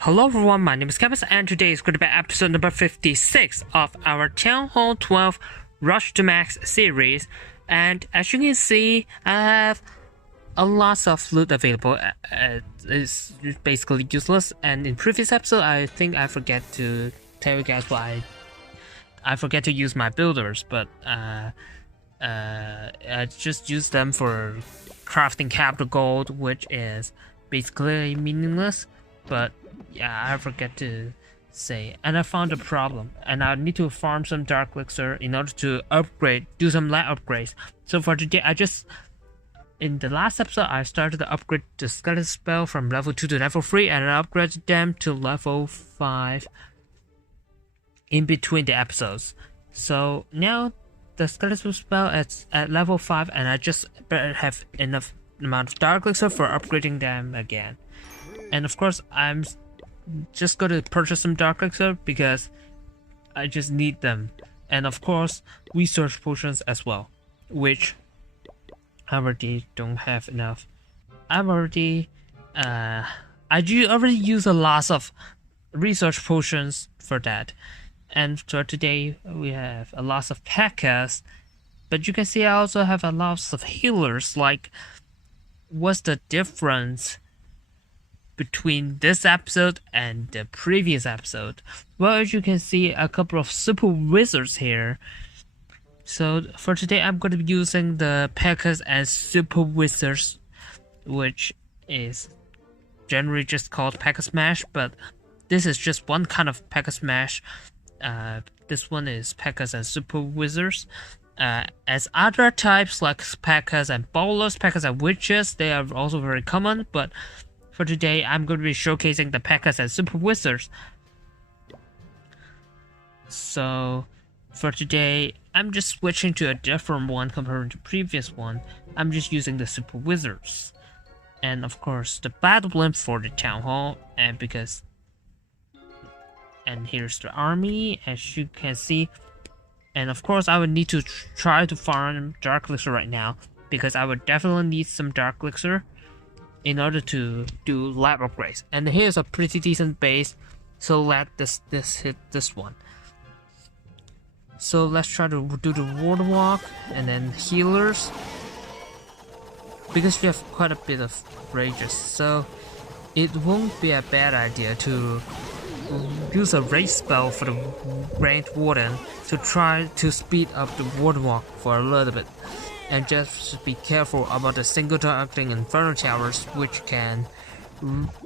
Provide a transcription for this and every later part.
Hello everyone, my name is Kevin, and today is going to be episode number 56 of our TH12 Rush to Max series. And as you can see, I have a lot of loot available. It's basically useless, and in previous episode, I think I forget to tell you guys why I forget to use my builders, but I just use them for crafting capital gold, which is basically meaningless. But yeah, I forget to say. And I found a problem, and I need to farm some dark elixir in order to do some light upgrades. So for today, in the last episode, I started to upgrade the skeleton spell from level 2 to level 3, and I upgraded them to level 5 in between the episodes. So now the skeleton spell is at level 5, and I just better have enough amount of dark elixir for upgrading them again. And of course, I'm just going to purchase some dark elixir because I just need them. And of course, research potions as well, which I already don't have enough. I already use a lot of research potions for that. And for today, we have a lot of Pekkas, but you can see I also have a lot of healers. Like, what's the difference between this episode and the previous episode? Well, as you can see, a couple of super wizards here. So for today, I'm going to be using the Pekkas as super wizards, which is generally just called Pekka Smash, but this is just one kind of Pekka Smash. This one is Pekkas and super wizards. As other types like Pekkas and bowlers, Pekkas and witches, they are also very common, but for today, I'm going to be showcasing the Pekkas and Super Wizards. So, for today, I'm just switching to a different one compared to the previous one. I'm just using the Super Wizards. And of course, the Battle Blimp for the Town Hall. And here's the army, as you can see. And of course, I would need to try to farm Dark Elixir right now, because I would definitely need some Dark Elixir in order to do lab upgrades. And here's a pretty decent base, so let this hit this one. So let's try to do the ward walk and then healers, because we have quite a bit of rages, so it won't be a bad idea to use a rage spell for the ranked warden to try to speed up the ward walk for a little bit. And just be careful about the single targeting Inferno Towers, which can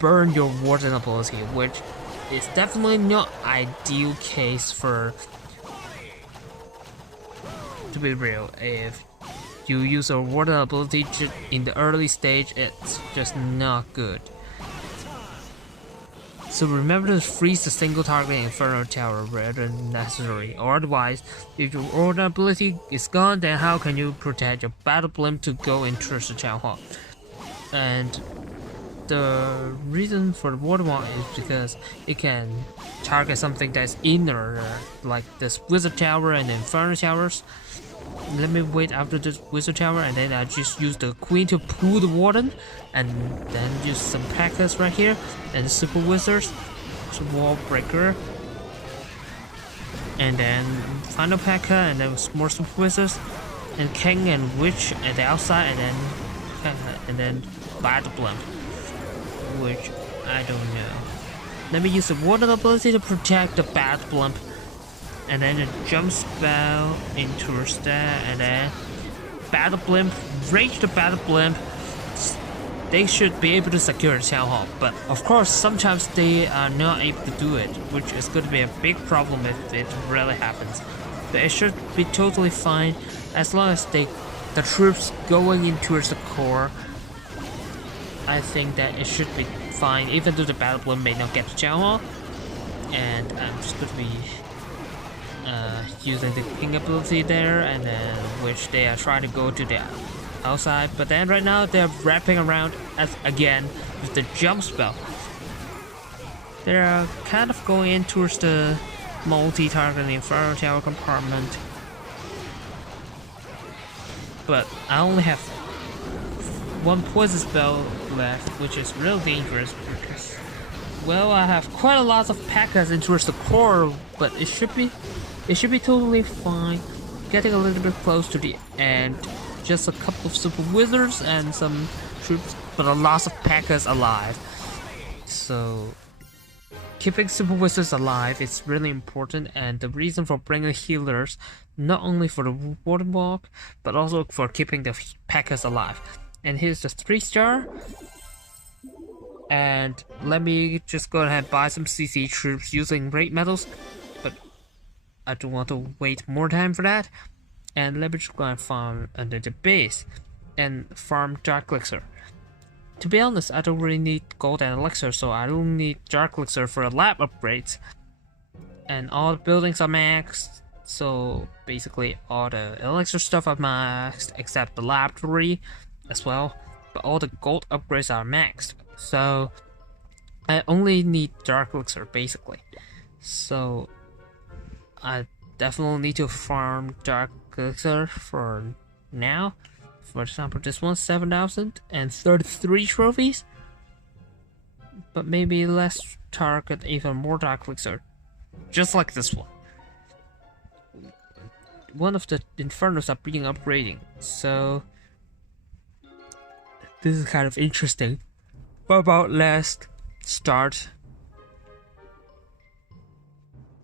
burn your warden ability, which is definitely not ideal case for, to be real. If you use a warden ability in the early stage, it's just not good. So remember to freeze the single targeting Inferno Tower rather than necessary, or otherwise, if your warden ability is gone, then how can you protect your Battle Blimp to go into the Town Hall? And the reason for the warden walk is because it can target something that's inner, like this Wizard Tower and Inferno Towers. Let me wait after this Wizard Tower, and then I just use the Queen to pull the Warden, and then use some Pekkas right here, and Super Wizards, Wall Breaker, and then final Pekka, and then more Super Wizards, and King and Witch at the outside, and then Battle Blimp, which I don't know. Let me use the Warden ability to protect the Battle Blimp, and then a jump spell into that, and then Battle Blimp, rage the Battle Blimp. They should be able to secure the Town Hall, but of course sometimes they are not able to do it, which is going to be a big problem if it really happens. But it should be totally fine as long as the troops going in towards the core. I think that it should be fine, even though the Battle Blimp may not get to Town Hall. And I'm just going to be using the King ability there, and then which they are trying to go to the outside, but then right now they're wrapping around again with the jump spell. They're kind of going in towards the multi-target Inferno Tower compartment, but I only have one poison spell left, which is real dangerous because well, I have quite a lot of Pekkas towards the core, but it should be totally fine. Getting a little bit close to the end. Just a couple of super wizards and some troops, but a lot of Pekkas alive. So keeping super wizards alive is really important, and the reason for bringing healers, not only for the warden walk, but also for keeping the Pekkas alive. And here's the 3-star. And let me just go ahead and buy some CC troops using raid medals, but I don't want to wait more time for that. And let me just go and farm under the base and farm Dark Elixir. To be honest, I don't really need gold and elixir, so I don't need Dark Elixir for lab upgrades. And all the buildings are maxed, so basically all the elixir stuff are maxed except the laboratory as well. But all the gold upgrades are maxed, so I only need Dark Elixir basically. So I definitely need to farm Dark Elixir for now. For example, this one's 7,033 trophies, but maybe let's target even more Dark Elixir, just like this one. One of the Infernos are being upgrading, so this is kind of interesting. What about let's start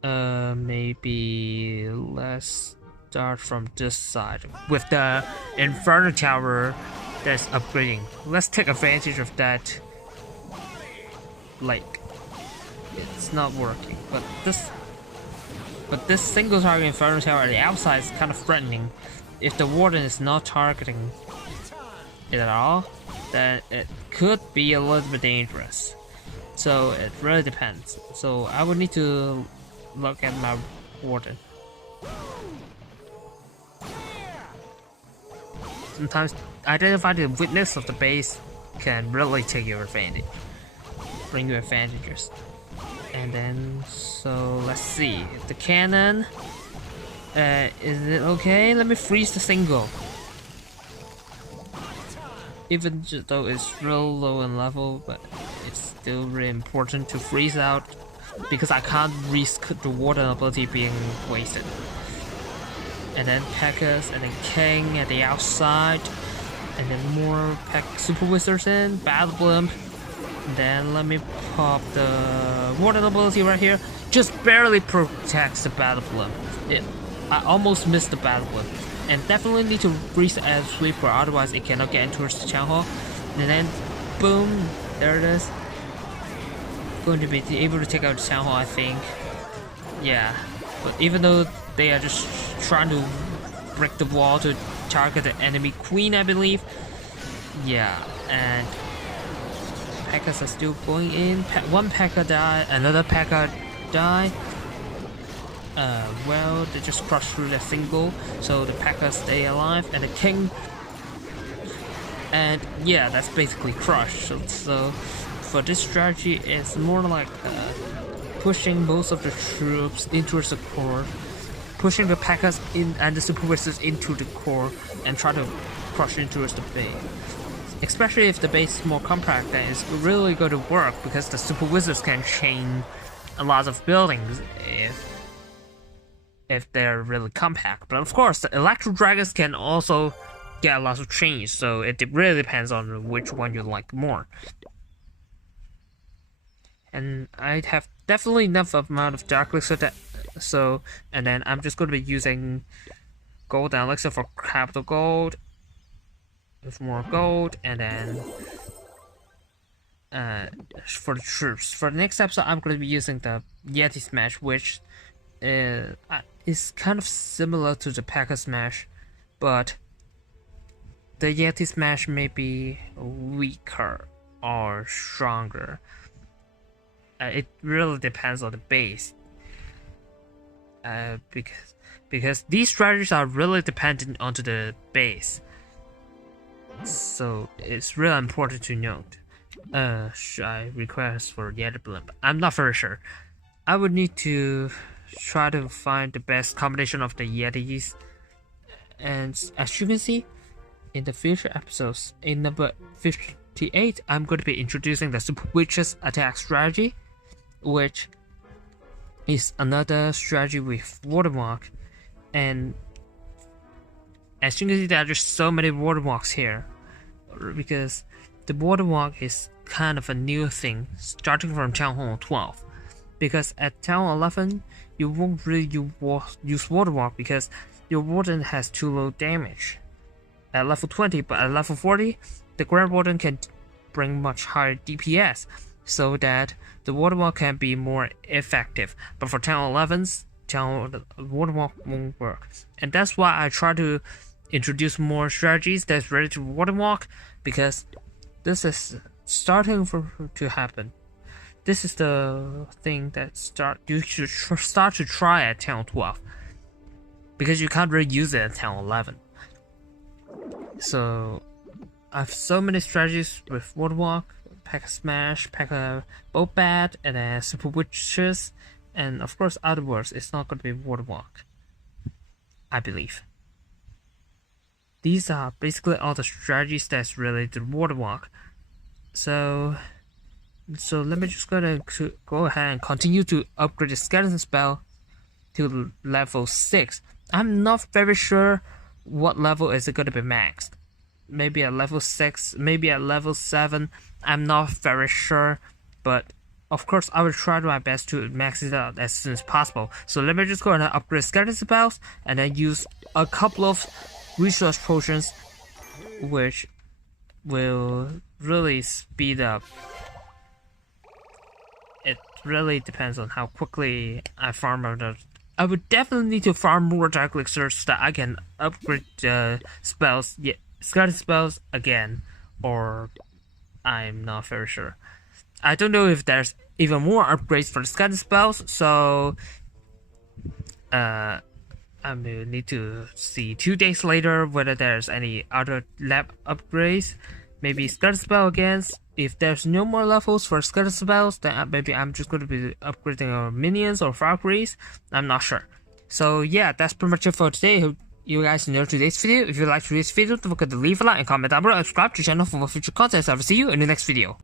maybe let's start from this side with the Inferno Tower that's upgrading. Let's take advantage of that. Like, it's not working, but this single target Inferno Tower at the outside is kind of threatening. If the warden is not targeting it at all, then it could be a little bit dangerous. So it really depends. So I would need to look at my warden. Sometimes identifying the weakness of the base can really take your advantage, bring you advantages. And then, so let's see, the cannon, is it okay? Let me freeze the single. Even though it's real low in level, but it's still really important to freeze out, because I can't risk the warden ability being wasted. And then Pekkas, and then King at the outside, and then more super wizards in, battle blimp. And then let me pop the warden ability right here. Just barely protects the battle blimp. I almost missed the battle blimp. And definitely need to freeze the air sweeper, otherwise it cannot get in towards the town hall. And then boom, there it is. Going to be able to take out the town hall, I think. Yeah, but even though they are just trying to break the wall to target the enemy queen, I believe. Yeah, and Pekkas are still going in. One Pekka died, another Pekka died. Well, they just crushed through the single, so the Pekkas stay alive, and the king. And yeah, that's basically crushed. So for this strategy, it's more like pushing most of the troops into the core, pushing the Pekkas in and the super wizards into the core, and try to crush into the base. Especially if the base is more compact, then it's really going to work, because the super wizards can chain a lot of buildings if they're really compact. But of course, the electro dragons can also get a lot of chains, so it really depends on which one you like more. And I have definitely enough amount of Dark Elixir, and then I'm just going to be using gold and elixir for capital gold, with more gold, and then for the troops. For the next episode, I'm going to be using the Yeti Smash, which is kind of similar to the Pekka Smash, but the Yeti Smash may be weaker or stronger. It really depends on the base, because these strategies are really dependent onto the base. So it's really important to note. Should I request for Yeti Blimp? I'm not very sure. I would need to try to find the best combination of the Yetis. And as you can see, in the future episodes, in number 58, I'm going to be introducing the Super Witch's attack strategy. which is another strategy with watermark. And as you can see, there are just so many watermarks here, because the watermark is kind of a new thing starting from Town Hall 12. Because at Town 11, you won't really use watermark because your warden has too low damage at level 20, but at level 40, the Grand Warden can bring much higher DPS, so that the watermark can be more effective. But for Town 11's, the watermark won't work. And that's why I try to introduce more strategies that's related to watermark, because this is starting to happen. This is the thing that you should start to try at Town 12, because you can't really use it at Town 11. So I have so many strategies with watermark, Pekka Smash, Pekka Bobat, and then Super Witches, and of course otherwise it's not going to be watermark, I believe. These are basically all the strategies that's related to watermark. So let me just go ahead and continue to upgrade the skeleton spell to level 6. I'm not very sure what level is it going to be maxed. Maybe at level 6, maybe at level 7. I'm not very sure, but of course I will try my best to max it out as soon as possible. So let me just go ahead and upgrade skeleton spells, and then use a couple of resource potions, which will really speed up. It really depends on how quickly I farm out. I would definitely need to farm more Dark Elixirs so that I can upgrade spells, skeleton spells again, or I'm not very sure. I don't know if there's even more upgrades for the skeleton spells, so I will need to see 2 days later whether there's any other lab upgrades. Maybe skeleton spell again. If there's no more levels for skeleton spells, then maybe I'm just going to be upgrading our minions or Valkyries. I'm not sure. So yeah, that's pretty much it for today. Hope you guys enjoyed today's video. If you liked today's video, don't forget to leave a like and comment down below and subscribe to the channel for more future content. So I will see you in the next video.